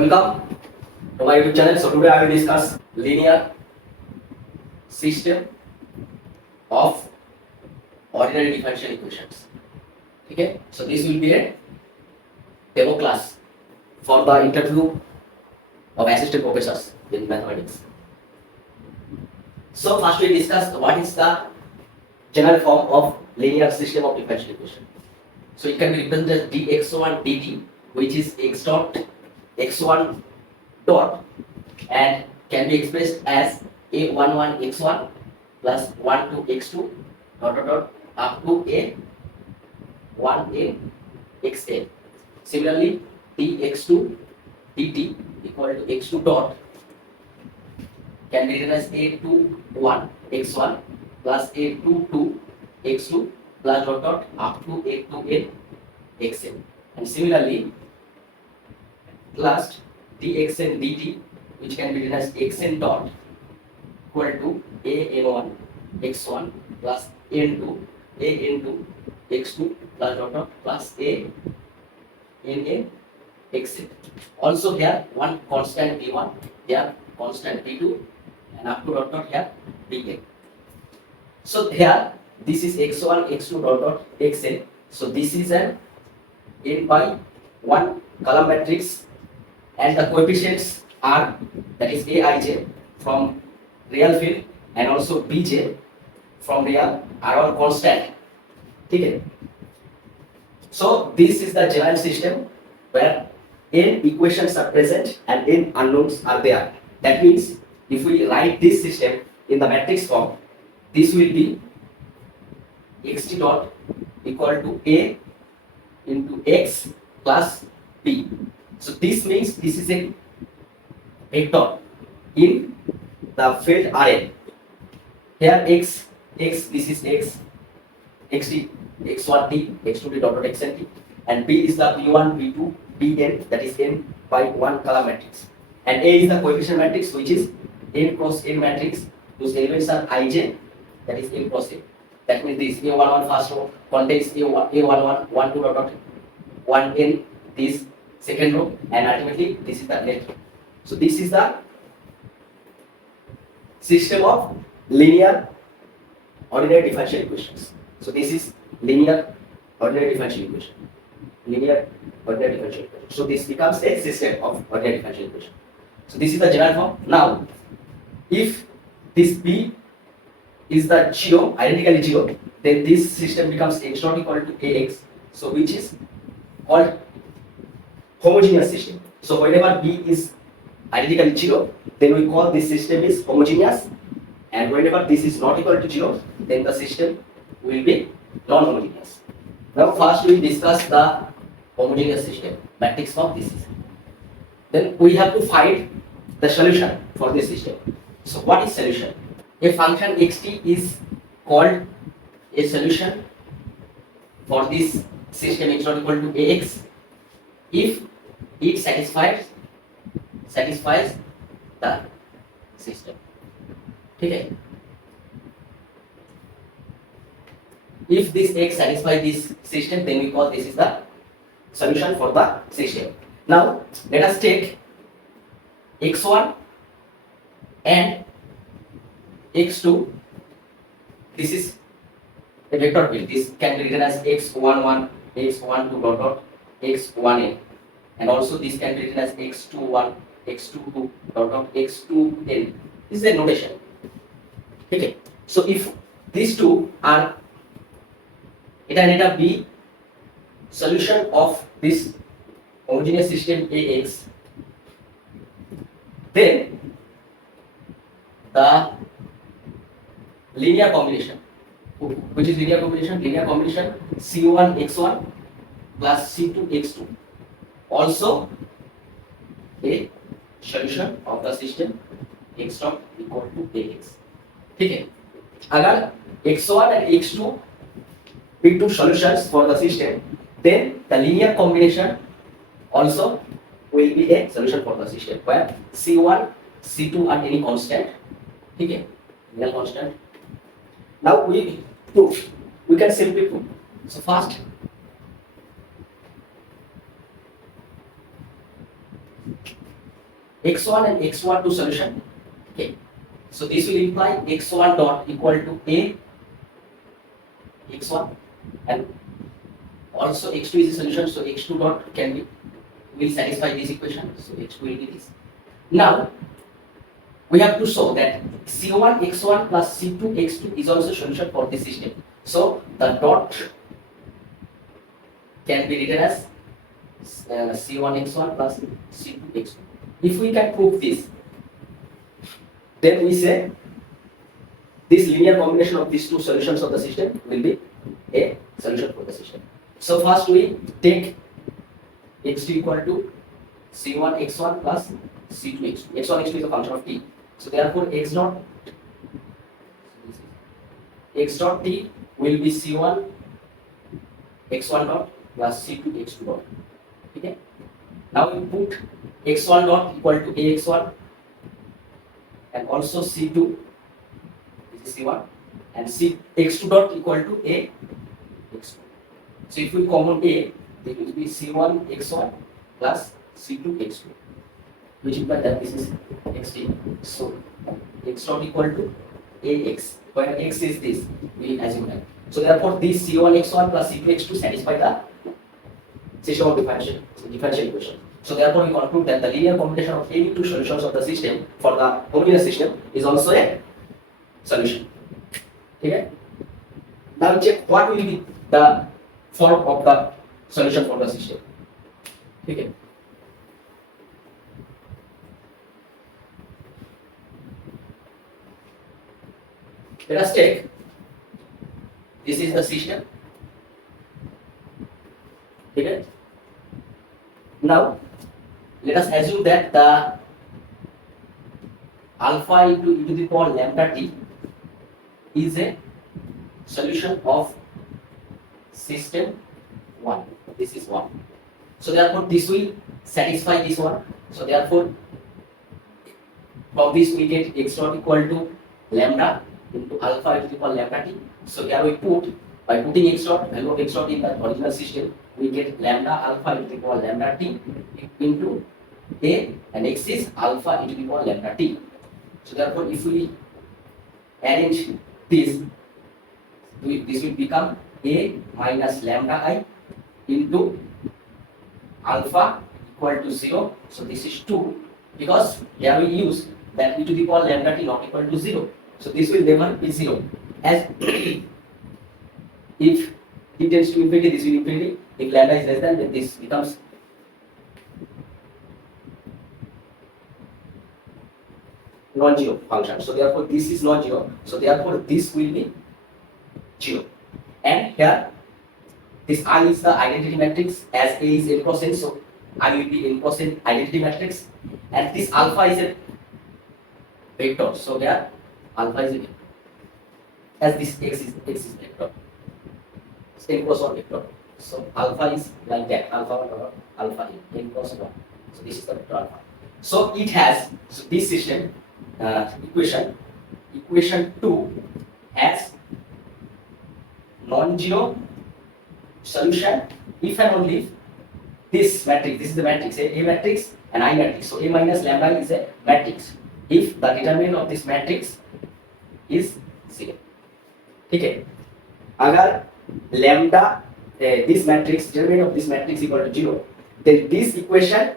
Welcome to my YouTube channel. So today I will discuss linear system of ordinary differential equations. Okay, so this will be a demo class for the interview of assistant professors in mathematics. So first we discuss what is the general form of linear system of differential equation. So it can be represented as dx1 dt, which is x dot x1 dot, and can be expressed as a11 x1 plus 1 to x2 dot dot dot up to a1 in xn. Similarly, dx2 dt equal to x2 dot can be written as a21 x1 plus a22 x2 plus dot dot up to a2n xn. And similarly, last dxn dt, which can be written as xn dot equal to an1 x1 plus n2 x2 plus dot dot plus a n xn. Also here one constant b1, here constant b2, and up to dot dot here bn. So here this is x1 x2 dot dot xn. So this is an n by 1 column matrix, and the coefficients are, that is aij from real field and also bj from real, are all constant. Okay. So this is the general system where n equations are present and n unknowns are there. That means if we write this system in the matrix form, this will be xt dot equal to a into x plus b. So this means this is a vector in the field Rn. Here x, this is x, xt, x1 t, x2 t dot dot xn t, and b is the b1, b2, bn, that is n by 1 column matrix, and a is the coefficient matrix, which is n cross n matrix, whose elements are ij, that is n cross n. That means this a11 first row contains a11 1 2 dot dot 1 n this second row, and ultimately this is the net row. So this is the system of linear ordinary differential equations. So this is linear ordinary differential equation. Linear ordinary differential equation. So this becomes a system of ordinary differential equation. So this is the general form. Now, if this b is the zero, identically zero, then this system becomes x dot equal to ax. So which is called homogeneous system. So whenever b is identically zero, then we call this system is homogeneous, and whenever this is not equal to zero, then the system will be non-homogeneous. Now first we discuss the homogeneous system, matrix form this is. Then we have to find the solution for this system. So what is solution? A function xt is called a solution for this system x not equal to ax if it satisfies the system. Okay. If this x satisfies this system, then we call this is the solution for the system. Now let us take x1 and x2. This is a vector field. This can be written as x11 x12 dot dot x1n, and also this can be written as x21 x22 dot dot x2n. This is a notation. Okay. So if these two are eta and eta b solution of this homogeneous system ax, then the linear combination, which is linear combination c1 x1 plus c2 x2, also a solution of the system x dot equal to ax. ठीक है, अगर x1 and x2 be two solutions for the system, then the linear combination also will be a solution for the system where c1 c2 are any constant. ठीक है, real constant. Now we prove, we can simply prove. So first x1 and x1 to solution. Okay, so this will imply x1 dot equal to a x1, and also x2 is a solution, so x2 dot can be will satisfy this equation, so x2 will be this. Now we have to show that c1 x1 plus c2 x2 is also solution for this system. So the dot can be written as c1 x1 plus c2 x2. If we can prove this, then we say this linear combination of these two solutions of the system will be a solution for the system. So first we take x2 equal to c1 x1 plus c2 x2. x1 x2 is a function of t. So therefore x dot t will be c1 x1 dot plus c2 x2 dot. Okay. Now we put x1 dot equal to ax1 and also c2, this is c1, and x2 dot equal to a x2. So if we common a, it will be c1 x1 plus c2 x2, which implies that this is xt. So x dot equal to ax, where x is this, we assume that. So therefore this c1 x1 plus c2 x2 satisfy the system of differential equation. So therefore we conclude that the linear combination of any two solutions of the system for the homogeneous system is also a solution. Okay. Now check what will be the form of the solution for the system. Okay. Let us take, this is the system. Okay. Now let us assume that the alpha into e to the power lambda t is a solution of system 1. This is 1. So therefore this will satisfy this one. So therefore from this we get x dot equal to lambda into alpha e to the power lambda t. So here we put, by putting x dot, value of x dot in the original system, we get lambda alpha e to the power lambda t into a, and x is alpha e to the power lambda t. So therefore if we arrange this, this will become a minus lambda I into alpha equal to 0. So this is 2, because here we use that e to the power lambda t not equal to 0. So this will never be 0. As if t tends to infinity, this will infinity. If lambda is less than, then this becomes non-zero function. So therefore this is non-zero. So therefore this will be 0. And here this I is the identity matrix, as A is n cross n, so I will be n cross n identity matrix, and this alpha is a vector. So here alpha is a vector, as this x is vector. It's n cross 1 vector. So alpha is like that, alpha 1 over alpha n cross 1. So this is the vector alpha. So it has, so this system equation 2 has non-zero solution if and only if this matrix, this is the matrix, A matrix and I matrix. So A minus lambda is a matrix if the determinant of this matrix is 0. Okay. Agar lambda this matrix, determinant of this matrix equal to 0, then this equation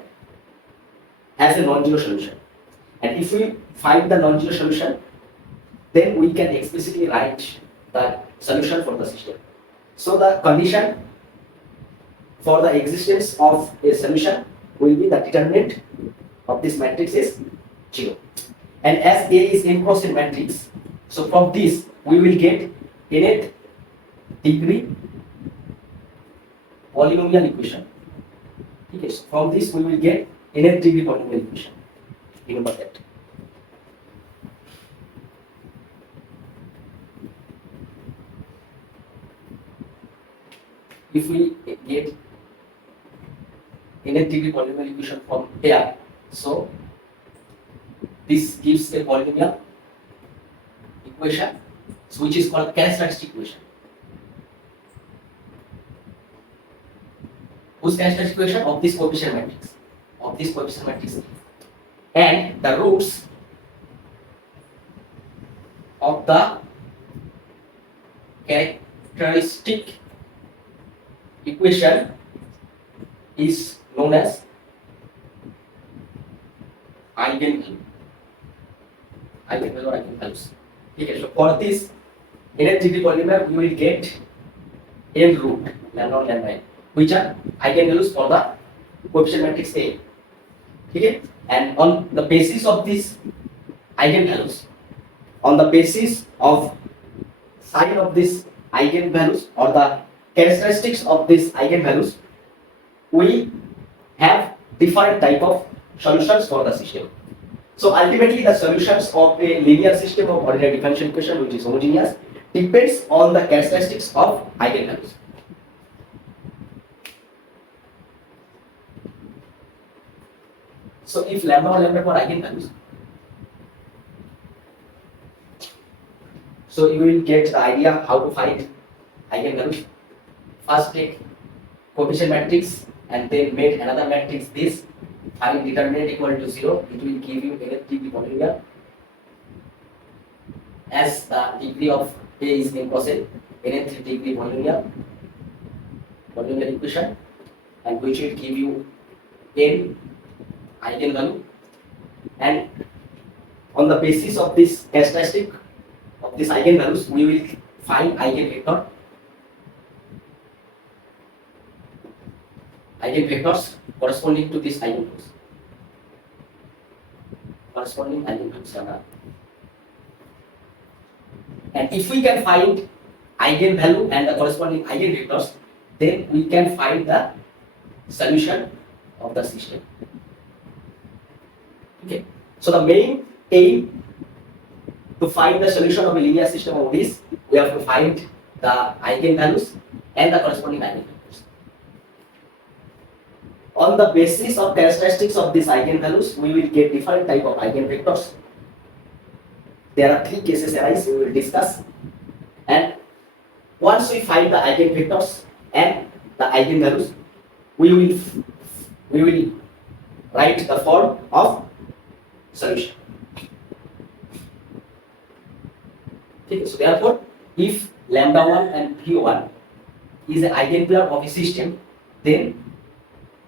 has a non-zero solution. And if we find the non-zero solution, then we can explicitly write the solution for the system. So the condition for the existence of a solution will be the determinant of this matrix is 0. And as A is n cross n matrix, so from this we will get nth degree polynomial equation. Okay, so from this we will get nth degree polynomial equation. Remember that. If we get nth degree polynomial equation from here, so this gives a polynomial equation, so which is called characteristic equation. Whose characteristic equation? Of this coefficient matrix. Of this coefficient matrix. and the roots of the characteristic equation is known as eigenvalue. Eigenvalue or eigenvalues. Okay, so for this nth degree polynomial we will get n root lambda 1 lambda n, which are eigenvalues for the coefficient matrix A. Okay, and on the basis of these eigenvalues, on the basis of sign of this eigenvalues or the characteristics of these eigenvalues, we have different type of solutions for the system. So ultimately the solutions of a linear system of ordinary differential equation which is homogeneous depends on the characteristics of eigenvalues. So if lambda or lambda are eigenvalues, so you will get the idea how to find eigenvalues. First take coefficient matrix and then make another matrix this, find determinant equal to 0, it will give you nth degree polynomial. As the degree of A is in cosine, nth degree polynomial equation, and which will give you n eigenvalue, and on the basis of this characteristic of this eigenvalues we will find eigenvectors corresponding to this eigenvalues, and if we can find eigenvalue and the corresponding eigenvectors, then we can find the solution of the system. Okay, so the main aim to find the solution of a linear system of this, we have to find the eigenvalues and the corresponding eigenvectors. On the basis of characteristics of these eigenvalues, we will get different type of eigenvectors. There are three cases arise we will discuss, and once we find the eigenvectors and the eigenvalues, we will write the form of solution. Okay, so therefore, if lambda 1 and p1 is an eigenpair of a system, then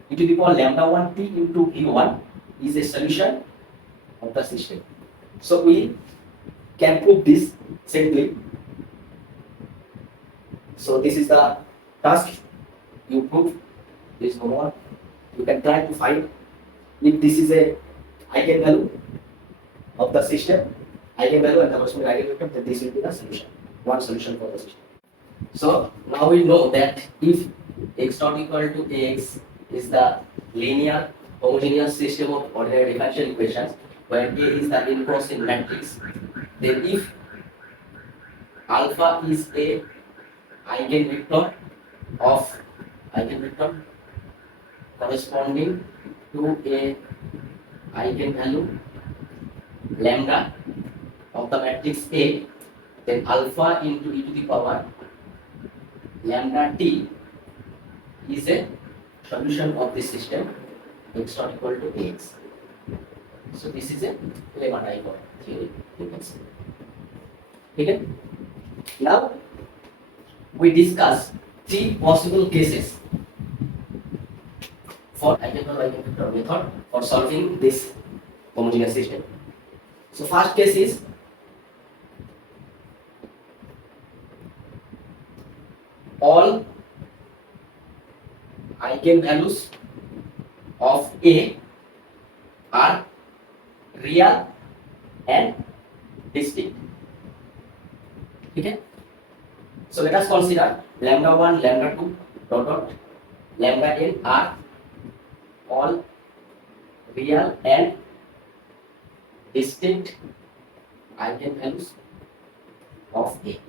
e to the power lambda 1 t into p1 is a solution of the system. So we can prove this simply. So this is the task. You prove this no more. You can try to find if this is a eigenvalue of the system, eigenvalue and the corresponding eigenvector, then this will be the solution. One solution for the system. So now we know that if x not equal to ax is the linear homogeneous system of ordinary differential equations, where A is the n cross n matrix, then if alpha is a eigenvector corresponding to a eigenvalue lambda of the matrix A, then alpha into e to the power lambda t is a solution of this system x not equal to ax. So this is a lemma type of theory, you can say. Okay. Now we discuss three possible cases for eigenvector method for solving this homogeneous system. So first case is all eigenvalues of A are real and distinct. Okay. So let us consider lambda 1, lambda 2, dot, lambda n are all real and distinct eigenvalues of A.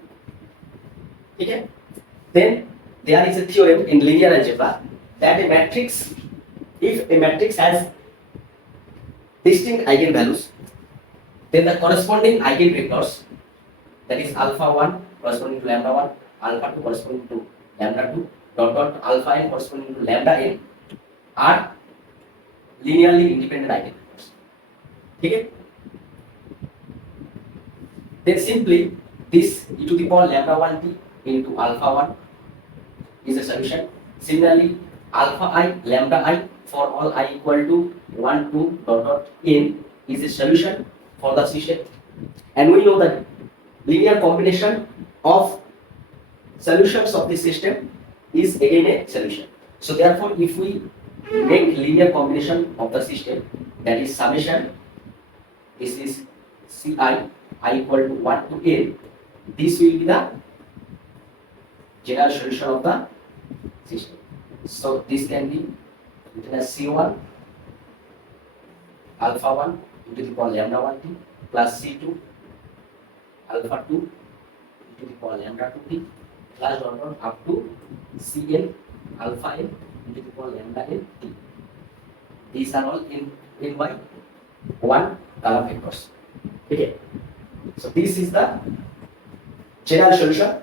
Okay. Then there is a theorem in linear algebra that a matrix, if a matrix has distinct eigenvalues, then the corresponding eigenvectors, that is alpha 1 corresponding to lambda 1, alpha 2 corresponding to lambda 2, dot, alpha n corresponding to lambda n, are linearly independent eigenvectors. ठीक है. Then simply this e to the power lambda 1 t into alpha 1 is a solution. Similarly, alpha I lambda I for all I equal to 1 2 dot dot n is a solution for the system. And we know that linear combination of solutions of the system is again a solution. So therefore, if we make linear combination of the system, that is summation, this is Ci I equal to 1 to n, this will be the general solution of the system. So this can be written as C1 alpha 1 into the power lambda 1 t plus C2 alpha 2 into the power lambda 2 t plus dot dot up to Cn alpha n into the power lambda n t. These are all in by one column vectors. Okay. So this is the general solution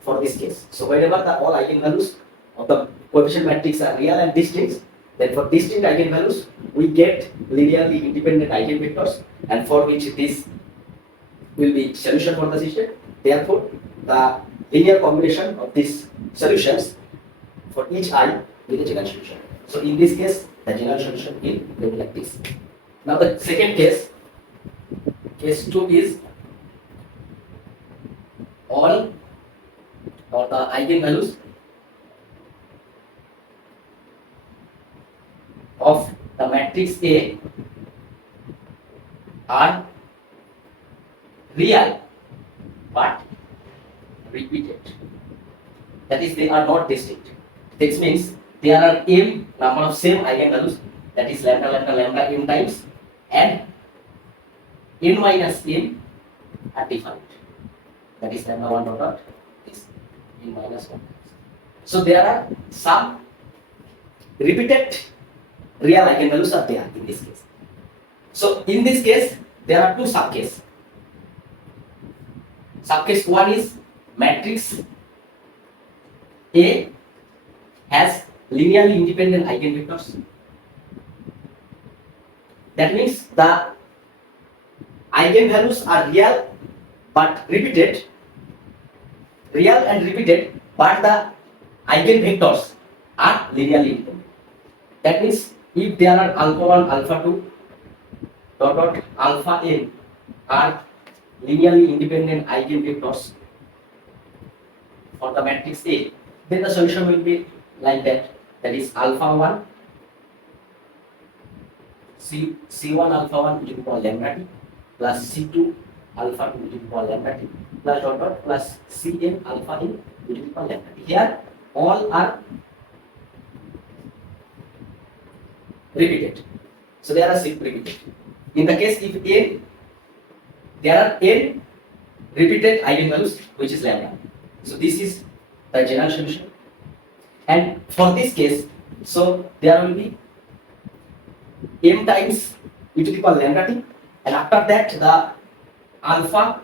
for this case. So whenever the all eigenvalues of the coefficient matrix are real and distinct, then for distinct eigenvalues we get linearly independent eigenvectors, and for which this will be solution for the system. Therefore, the linear combination of these solutions for each I will be general solution. So in this case, the general solution will look like this. Now the second case, case 2 is all or the eigenvalues of the matrix A are real but repeated. That is, they are not distinct. This means there are m number of same eigenvalues, that is lambda lambda lambda m times, and n minus m are different. That is lambda 1 dot dot this n minus 1 times. So there are some repeated real eigenvalues are there in this case. So in this case there are two subcases. Subcase 1 is matrix A has linearly independent eigenvectors. That means the eigenvalues are real but repeated, real and repeated, but the eigenvectors are linearly independent. That means if there are alpha 1, alpha 2, dot dot alpha n are linearly independent eigenvectors for the matrix A, then the solution will be like that. That is alpha 1 C1 alpha 1 to the power lambda t plus C2 alpha 2 to the power lambda t plus dot dot plus Cn alpha n to the power lambda t. Here all are repeated. So they are repeated. In the case if n, there are n repeated eigenvalues which is lambda. So this is the general solution. And for this case, so there will be m times e to the power lambda t, and after that the alpha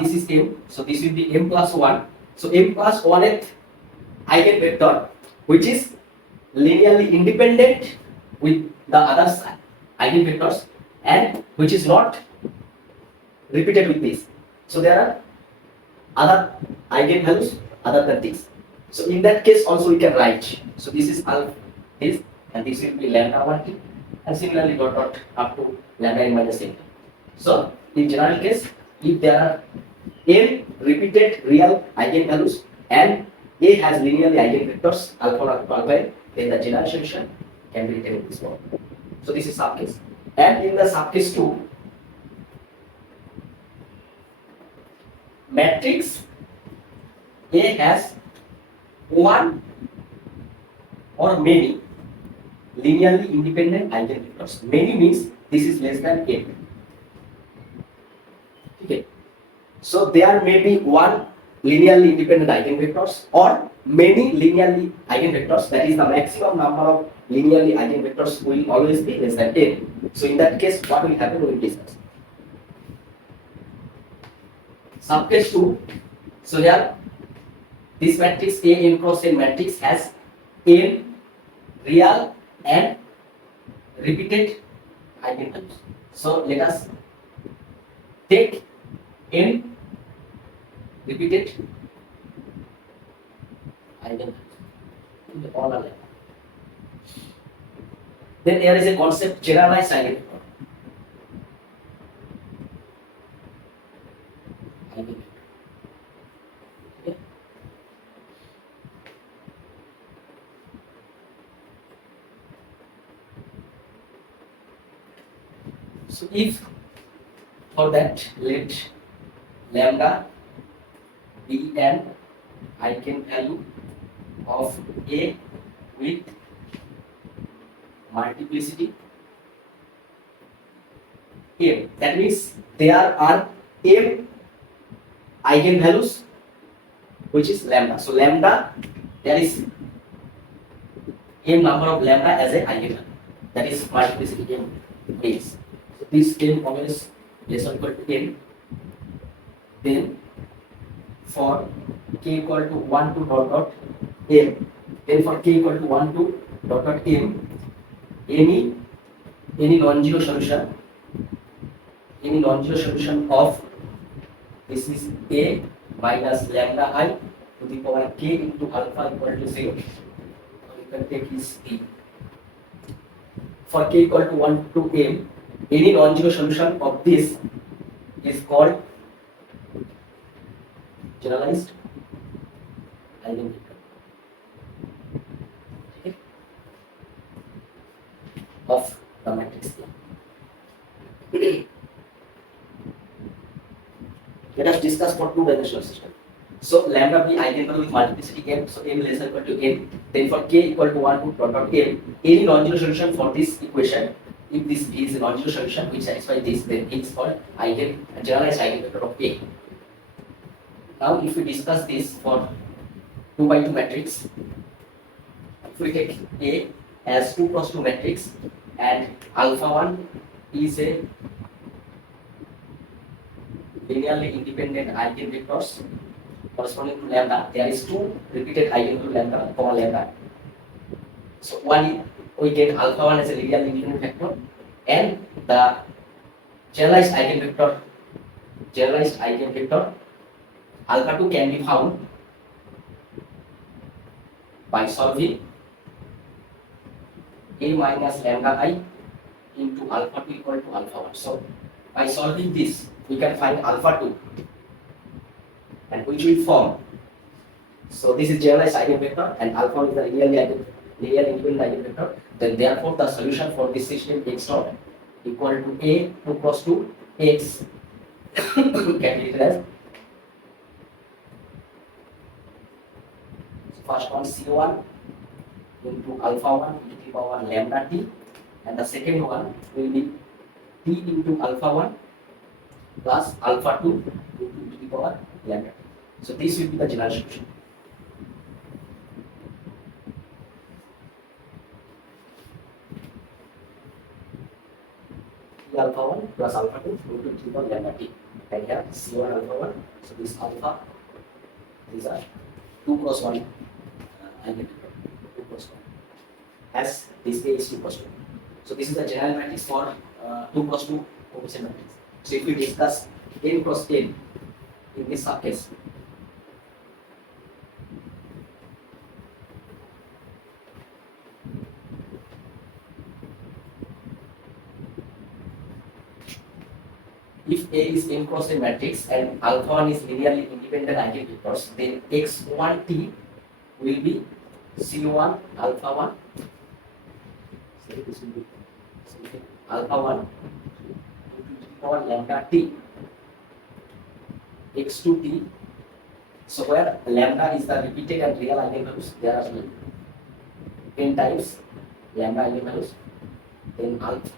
this is m, so this will be m plus 1. So m plus 1th eigenvector which is linearly independent with the other eigenvectors and which is not repeated with this. So there are other eigenvalues other than this. So in that case also we can write. So this is alpha this, and this will be lambda 1 t, and similarly dot dot up to lambda n minus n. So in general case, if there are n repeated real eigenvalues and A has linearly eigenvectors alpha 1 alpha n, then the general solution can be written in this form. So this is subcase. And in the subcase 2, matrix A has one or many linearly independent eigenvectors. Many means this is less than n. Okay. So there may be one linearly independent eigenvectors or many linearly eigenvectors. That is, the maximum number of linearly eigenvectors will always be less than n. So in that case, what will happen? We will discuss. Subcase 2. So here, this matrix A n cross n matrix has n real and repeated eigenvalues. So let us take n repeated eigenvalues in all are like. Then there is a concept generalized eigenvector. Okay. So if for that let lambda be an eigenvalue of A with multiplicity m. That means there are m eigenvalues which is lambda. So lambda, there is m number of lambda as a eigenvalue. That is multiplicity m base. So this m always less or equal to n. Then for k equal to 1 to dot dot m. Then for k equal to 1 to dot dot m, any non-zero solution, of this is a minus lambda I to the power k into alpha equal to 0. So you can take this t. For k equal to 1 to m, any non-zero solution of this is called generalized eigenvector. Okay. Of the matrix. Let us discuss for two-dimensional system. So lambda be eigenvalue with multiplicity m, so m less or equal to n. Then for k equal to 1 to dot dot m, any non-zero solution for this equation, if this V is a non-zero solution which satisfies this, then it is called generalized eigenvector of A. Now if we discuss this for 2 by 2 matrix, if we take A as 2 cross 2 matrix and alpha 1 is a linearly independent eigenvectors corresponding to lambda, there is 2 repeated eigenvalue lambda, comma lambda. So one we get alpha 1 as a linearly independent factor, and the generalized eigenvector alpha 2 can be found by solving a minus lambda I into alpha 2 equal to alpha 1. So by solving this, we can find alpha 2, and which will form. So this is generalized eigenvector, and alpha is the linearly independent eigenvector. Then therefore the solution for this system x dot equal to a 2 cross 2 x can be written as first one C1 into alpha 1 to the power lambda t, and the second one will be t into alpha 1 plus alpha 2 into the power lambda. So this will be the general solution. T alpha 1 plus alpha 2 into the power lambda t. And here C1 alpha 1. So this alpha, these are 2 cross 1 and 2 cross 1. As this A is 2 cross 2. So this is the general matrix for 2 cross 2 coefficient matrix. So if we discuss n cross n in this subcase, if A is n cross n matrix and alpha 1 is linearly independent eigenvectors, then x1t will be C1 alpha 1. So this will be alpha 1 power lambda t x2t. So where lambda is the repeated and real eigenvalues, there are 10 times lambda eigenvalues. Then alpha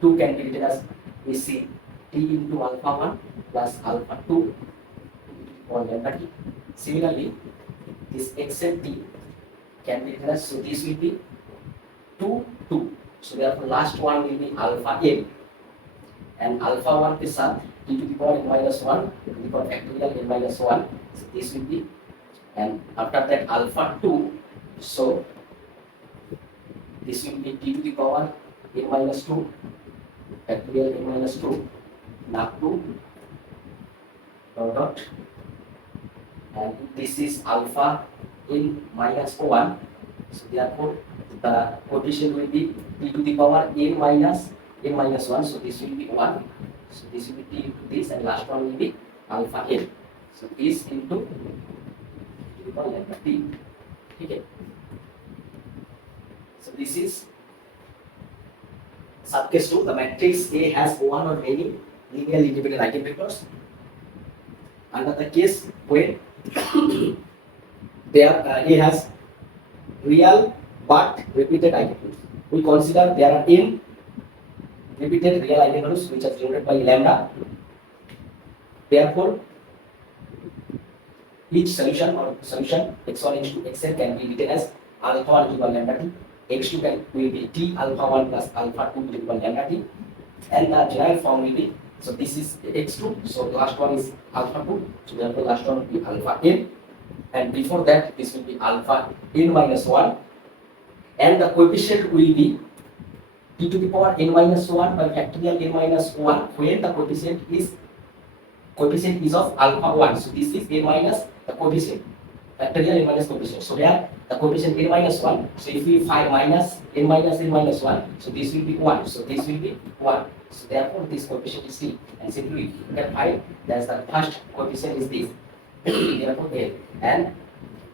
2 can be written as we see t into alpha 1 plus alpha 2 or lambda t. Similarly, this x and t can be written as, so this will be 2 2. So therefore last one will be alpha n, and alpha 1 के साथ e to the power n minus 1 to the power factorial n minus 1. So this will be, and after that alpha 2, so this will be t to the power n minus 2 factorial n minus 2 up to dot and this is alpha n minus 1. So therefore the coefficient will be t to the power n minus 1. So this will be 1. So this will be t into this and last one will be alpha n. So this into to the power lambda t. Okay. So this is subcase 2. The matrix A has one or many linearly independent eigenvectors. Another case where there A has real but repeated eigenvalues. We consider there are n repeated real eigenvalues which are denoted by lambda. Therefore, each solution or solution x1 x2 xn can be written as alpha 1 to the power lambda t. X2 will be t alpha 1 plus alpha 2 to the power lambda t, and the general form will be, so this is x2, so last one is alpha 2, so therefore last one will be alpha n, and before that this will be alpha n minus 1, and the coefficient will be t to the power n minus 1 by factorial n minus 1 when the coefficient is of alpha 1. So this is n minus the coefficient, factorial n minus coefficient. So here the coefficient n minus 1. So if we find minus n minus 1, so this will be 1. So this will be 1. So therefore this coefficient is t. And simply you can find that the first coefficient is this. Therefore n. And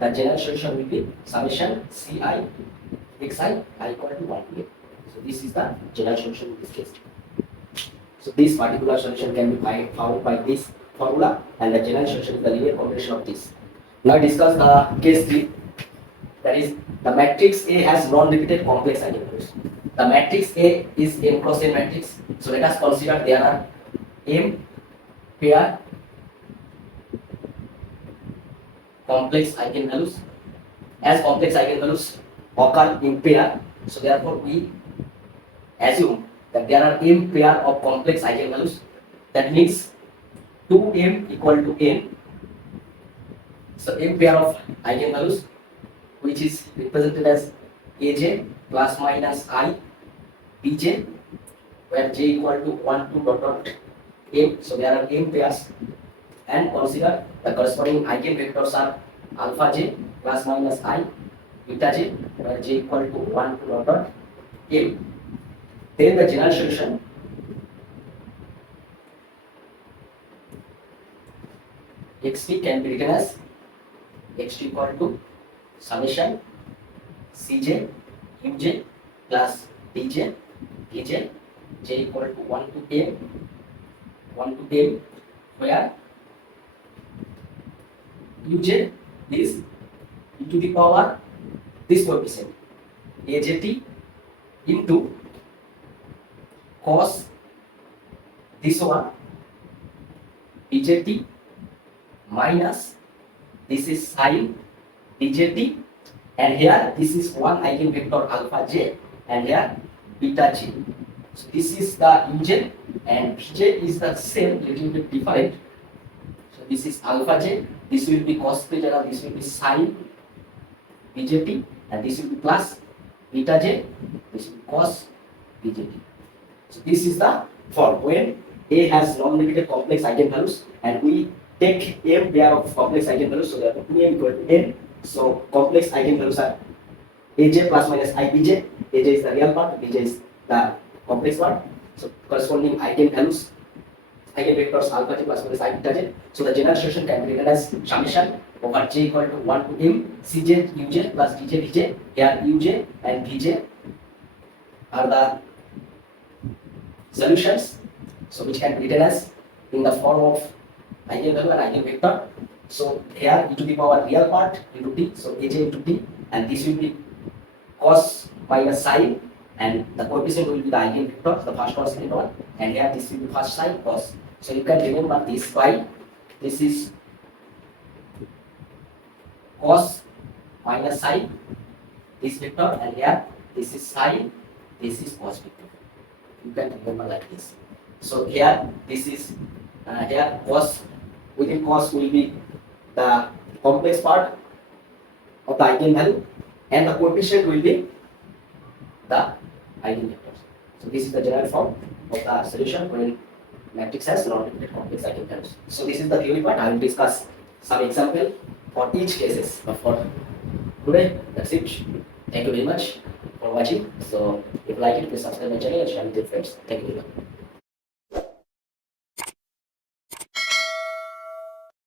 the general solution will be summation ci xi I equal to 1 to n. So this is the general solution in this case. So this particular solution can be found by this formula, and the general solution is the linear combination of this. Now discuss the case 3. That is, the matrix A has non-repeated complex eigenvalues. The matrix A is m cross n matrix. So let us consider there are m pair complex eigenvalues. As complex eigenvalues occur in pair, so therefore we assume that there are m pair of complex eigenvalues. That means 2m equal to n. So m pair of eigenvalues which is represented as aj plus minus I bj, where j equal to 1 to dot m. So there are m pairs, and consider the corresponding eigenvectors are alpha j plus minus I beta j, where j equal to 1 to dot m. Then the general solution xt can be written as xt equal to summation cj uj plus dj dj j equal to 1 to m, where uj is e to the power this coefficient ajt into cos this one djt minus this is sin djt, and here this is one eigenvector alpha j, and here beta j. So this is the uj, and bj is the same, little bit different. So this is alpha j, this will be cos theta, this will be sin djt, and this will be plus beta j, this will be cos djt. So this is the form when A has non-negative complex eigenvalues, and we take m pair of complex eigenvalues, so that 2m equal to n. So complex eigenvalues are aj plus minus ibj. Aj is the real part, bj is the complex part. So corresponding eigenvalues, eigenvectors alpha j plus minus I beta j. So the general solution can be written as summation over j equal to 1 to m cj uj plus dj vj. Here uj and vj are the solutions, so which can be written as in the form of eigenvalue and eigenvector. So here e to the power real part into t, so aj into t, and this will be cos minus sin, and the coefficient will be the eigenvector, the first one, second one, and here this will be first sin cos. So you can remember this by this is cos minus sin this vector, and here this is sin, this is cos vector. You can remember like this. So here this is here cos, within cos will be the complex part of the eigenvalue, and the coefficient will be the eigenvectors. So this is the general form of the solution when matrix has non-repeated complex eigenvalues. So this is the theory part. I will discuss some example for each cases. But for today, that's it. Thank you very much for watching. So if you like it, please subscribe my channel and share with your friends. Thank you very much.